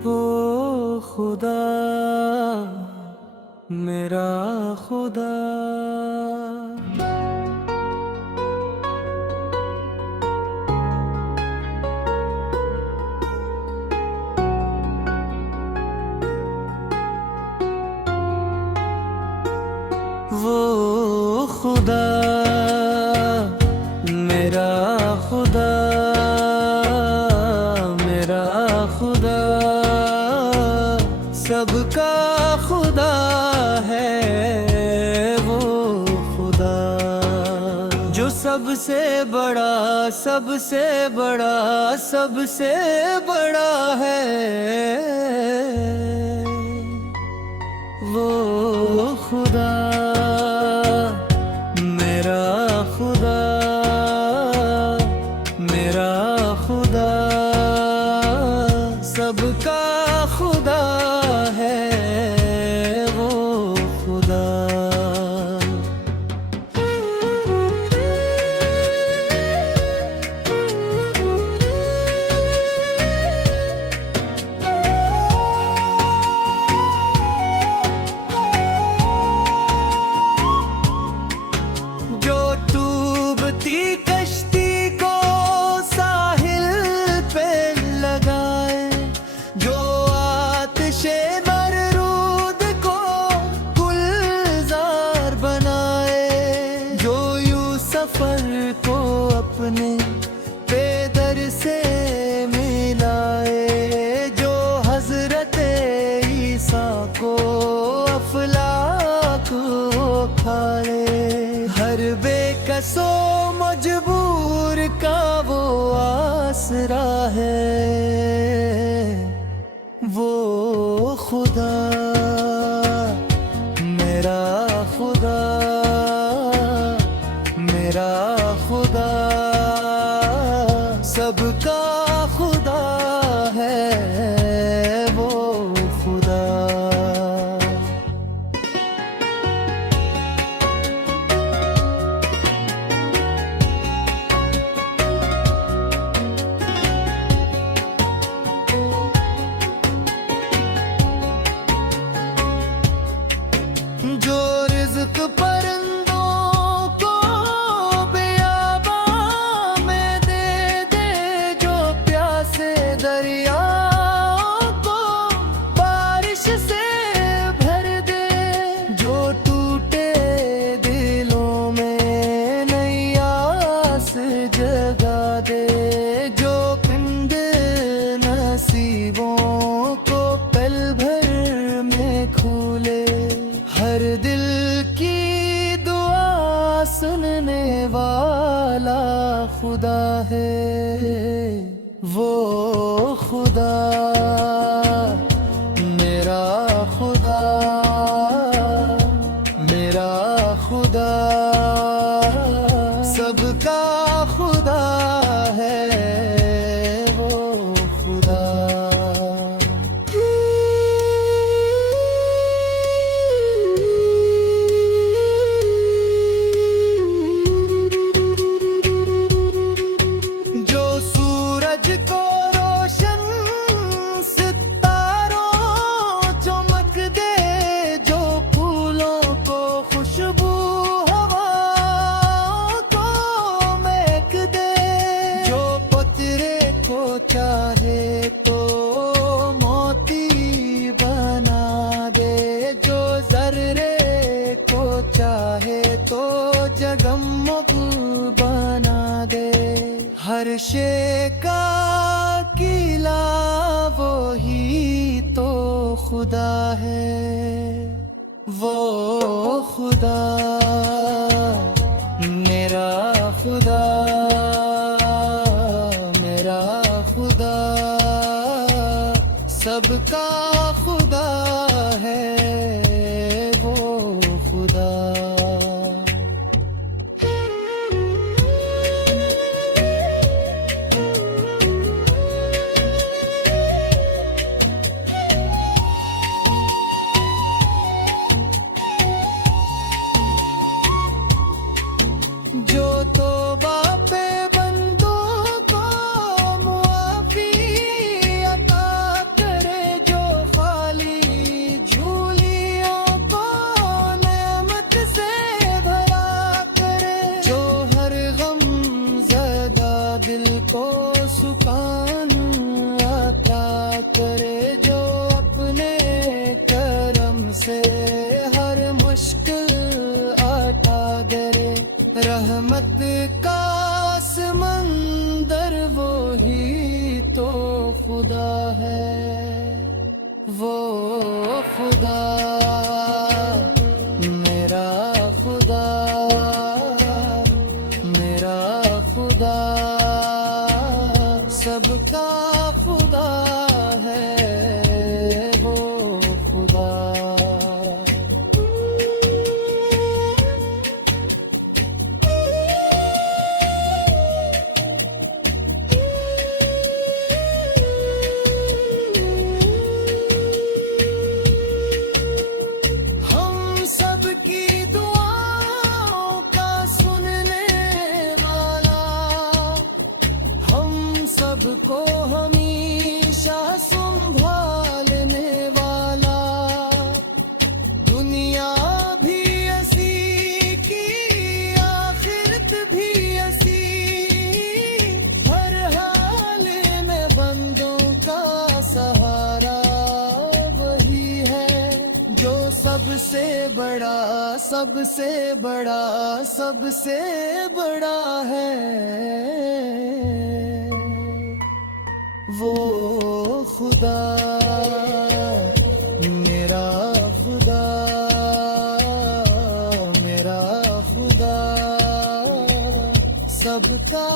ओ खुदा मेरा खुदा। वो खुदा मेरा खुदा, मेरा खुदा सबका खुदा है। वो खुदा जो सबसे बड़ा, सबसे बड़ा, सबसे बड़ा है। वो खुदा मेरा खुदा, मेरा खुदा सबका खुदा है। वो खुदा जो डूबती कश्ती को साहिल पे लगाए, जो आतिशे मररूद को गुलजार बनाए, जो यूं सफर को अपने पेदर से मिलाए, जो हजरत ईसा को अफलाक उठाए, हर बेकसो मजबूर का वो आसरा है। वो खुदा मेरा खुदा, मेरा खुदा सबका खुदा है। वो खुदा जो रिज़्क परिंदों को बियाबां में दे दे, जो प्यासे दरियाओं को बारिश से भर दे, जो टूटे दिलों में नई आस जगा दे, जो पिंड नसीबों को पल भर में खोले, हर दिल की दुआ सुनने वाला खुदा है। वो खुदा मेरा खुदा, मेरा खुदा सबका खुदा है। वो खुदा जो सूरज को रोशन सितारों चमक दे, जो फूलों को खुशबू हवाओं को महक दे, जो पत्रे को चाहे तो मोती बना दे, जो जर्रे को चाहे तो जगमग बना दे, हर शे का किला वो ही तो खुदा है। वो खुदा मेरा खुदा, मेरा खुदा सबका खुदा है। वो खुदा जो तौबा पे बंदों को मुआफी अता करे, करे जो अपने करम से हर मुश्किल आटा करे। रहमत का समंदर वो ही तो खुदा है, वो खुदा मेरा खुदा, मेरा खुदा सबका खुदा है, वो खुदा। हम सबकी दुआओं का सुनने वाला, हम सबको हमेशा संभालने वाला, दुनिया भी ऐसी की आखिरत भी ऐसी, हर हाल में बंदों का सहारा वही है जो सबसे बड़ा, सबसे बड़ा, सबसे बड़ा है, वो खुदा मेरा खुदा, मेरा खुदा सबका